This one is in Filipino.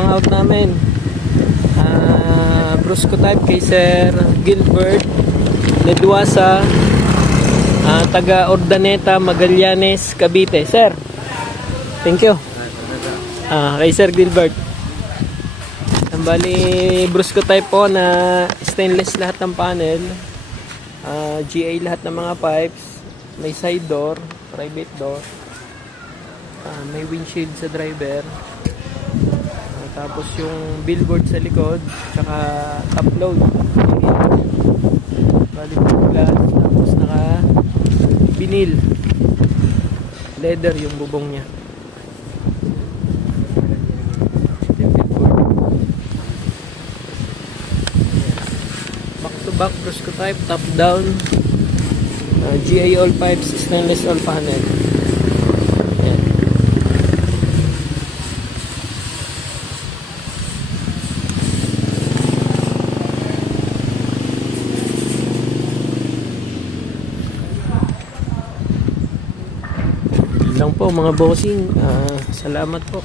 pang-out namin. Brusco type kay Sir Gilbert Ledwasa, taga Ordaneta, Magallanes, Cavite. Sir, thank you. Kay Sir Gilbert. Ang bali, Brusco type po na stainless lahat ng panel. GA lahat ng mga pipes. May side door, private door. May windshield sa driver. Tapos yung billboard sa likod, tsaka top load. Bali glass, tapos naka vinyl. Leather yung bubong niya. Back to back Brusco type, top down. GA all pipes, stainless all panel. Ayan. Yun lang po mga bossing. Salamat po.